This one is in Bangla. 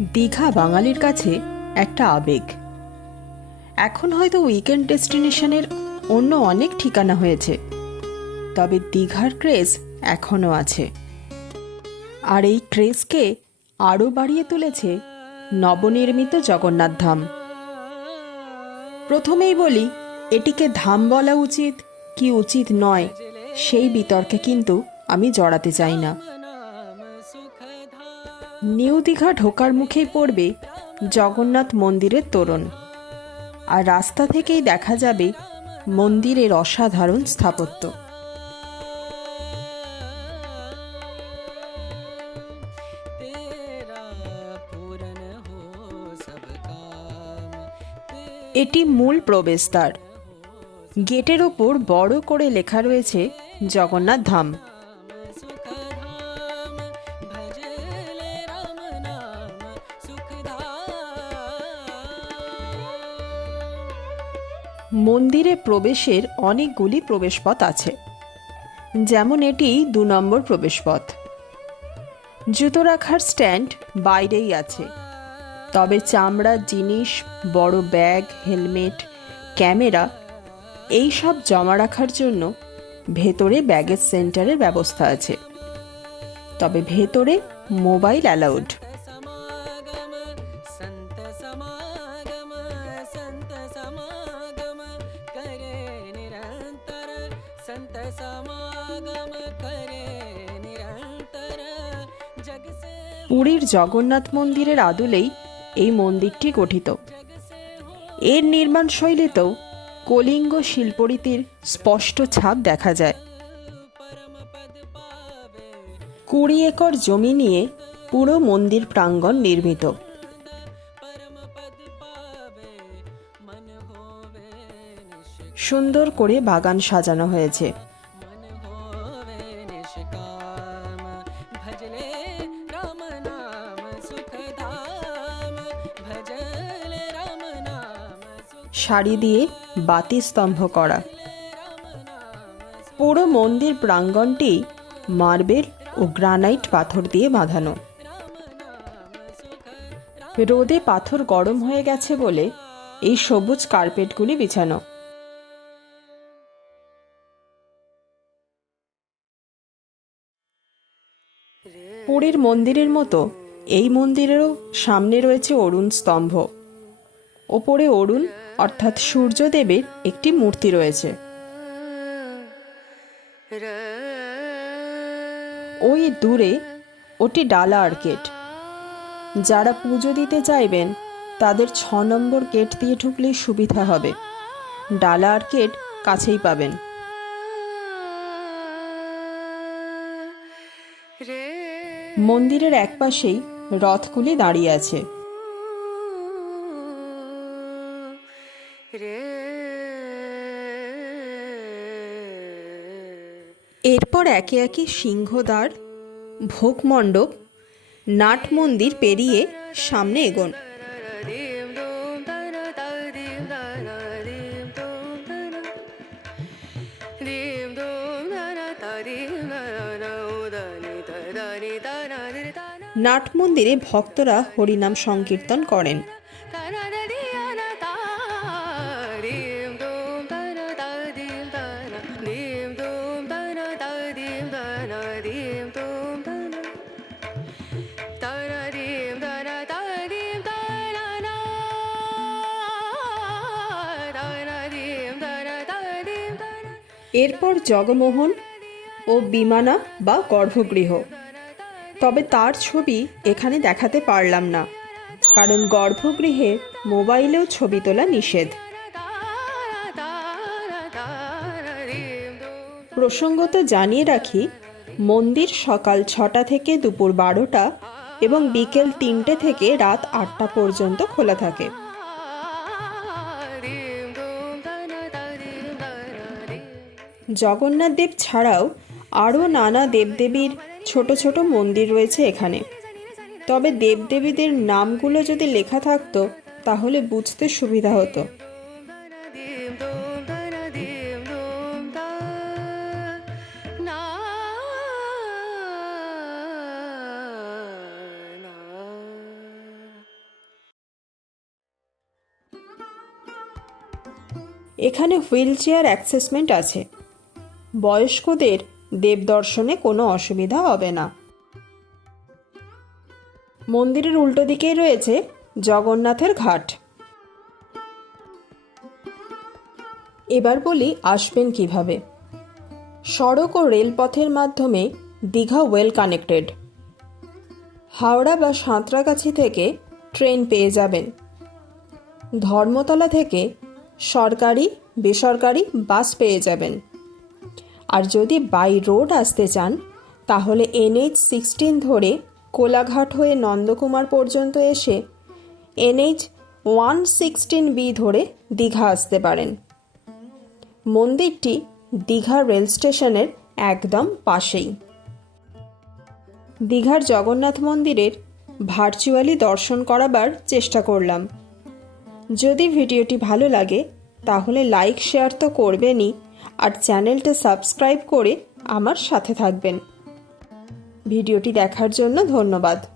দীঘা বাঙালির কাছে একটা আবেগ। এখন হয়তো উইকেন্ড ডেস্টিনেশনের অন্য অনেক ঠিকানা হয়েছে, তবে দীঘার ক্রেজ এখনও আছে। আর এই ক্রেজকে আরও বাড়িয়ে তুলেছে নবনির্মিত জগন্নাথ ধাম। প্রথমেই বলি, এটিকে ধাম বলা উচিত, কি উচিত নয়, সেই বিতর্কে কিন্তু আমি জড়াতে চাই না। নিউ দীঘা ঢোকার মুখেই পড়বে জগন্নাথ মন্দিরের তোরণ। আর রাস্তা থেকেই দেখা যাবে মন্দিরের অসাধারণ স্থাপত্য। এটি মূল প্রবেশদ্বার। গেটের ওপর বড় করে লেখা রয়েছে জগন্নাথ ধাম। মন্দিরে প্রবেশের অনেকগুলি প্রবেশপথ আছে। যেমন এটি দু নম্বর প্রবেশপথ। জুতো রাখার স্ট্যান্ড বাইরেই আছে। তবে চামড়ার জিনিস, বড় ব্যাগ, হেলমেট, ক্যামেরা এই সব জমা রাখার জন্য ভেতরে ব্যাগেজ সেন্টারের ব্যবস্থা আছে। তবে ভেতরে মোবাইল অ্যালাউড। পুরীর জগন্নাথ মন্দিরের আদলেই এই মন্দিরটি গঠিত। এর নির্মাণ শৈলীতেও কলিঙ্গ শিল্পরীতির স্পষ্ট ছাপ দেখা যায়। কুড়ি একর জমি নিয়ে পুরো মন্দির প্রাঙ্গণ নির্মিত। সুন্দর করে বাগান সাজানো হয়েছে। শাড়ি দিয়ে বাতি স্তম্ভ করা। পুরো মন্দির প্রাঙ্গণটি মার্বেল ও গ্রানাইট পাথর দিয়ে বাঁধানো। রোদে পাথর গরম হয়ে গেছে বলে এই সবুজ কার্পেটগুলি বিছানো। পুরীর মন্দিরের মতো এই মন্দিরেরও সামনে রয়েছে অরুণ স্তম্ভ। ওপরে অরুণ অর্থাৎ সূর্যদেবের একটি মূর্তি রয়েছে। ওই দূরে ওটি ডালা আর্কেট যারা পুজো দিতে চাইবেন, তাদের ছ নম্বর গেট দিয়ে ঢুকলেই সুবিধা হবে। ডালা আর্কেট কাছেই পাবেন। মন্দিরের একপাশেই রথগুলি দাঁড়িয়ে আছে। এরপর একে একে সিংহদ্বার, ভোগমণ্ডপ নাট মন্দির পেরিয়ে সামনে এগোন। নাট মন্দিরে ভক্তরা হরিনাম সংকীর্তন করেন। এরপর জগমোহন ও বিমানা বা গর্ভগৃহ। তবে তার ছবি এখানে দেখাতে পারলাম না, কারণ গর্ভগৃহে মোবাইলেও ছবি তোলা নিষেধ। প্রসঙ্গত জানিয়ে রাখি, মন্দির সকাল ছটা থেকে দুপুর বারোটা এবং বিকেল তিনটে থেকে রাত আটটা পর্যন্ত খোলা থাকে। জগন্নাথ দেব ছাড়াও আরও নানা দেবদেবীর ছোট ছোট মন্দির রয়েছে এখানে। তবে দেবদেবীদের নামগুলো যদি লেখা থাকতো, তাহলে বুঝতে সুবিধা হতো। এখানে হুইল চেয়ার অ্যাক্সেসমেন্ট আছে। বয়স্কদের দেবদর্শনে কোনো অসুবিধা হবে না। মন্দিরের উল্টো দিকেই রয়েছে জগন্নাথের ঘাট। এবার বলি আসবেন কীভাবে? সড়ক ও রেলপথের মাধ্যমে দীঘা ওয়েল কানেক্টেড। হাওড়া বা সাঁতরাগাছি থেকে ট্রেন পেয়ে যাবেন। ধর্মতলা থেকে সরকারি, বেসরকারি বাস পেয়ে যাবেন। আর যদি বাই রোড আসতে চান, তাহলে এনএইচ সিক্সটিন ধরে কোলাঘাট হয়ে নন্দকুমার পর্যন্ত এসে এনএইচ ওয়ান সিক্সটিন বি ধরে দীঘা আসতে পারেন। মন্দিরটি দীঘা রেল স্টেশনের একদম পাশেই। দীঘার জগন্নাথ মন্দিরের ভার্চুয়ালি দর্শন করাবার চেষ্টা করলাম। যদি ভিডিওটি ভালো লাগে, তাহলে লাইক, শেয়ার তো করবেনই। আর চ্যানেলটা সাবস্ক্রাইব করে আমার সাথে থাকবেন। ভিডিওটি দেখার জন্য ধন্যবাদ।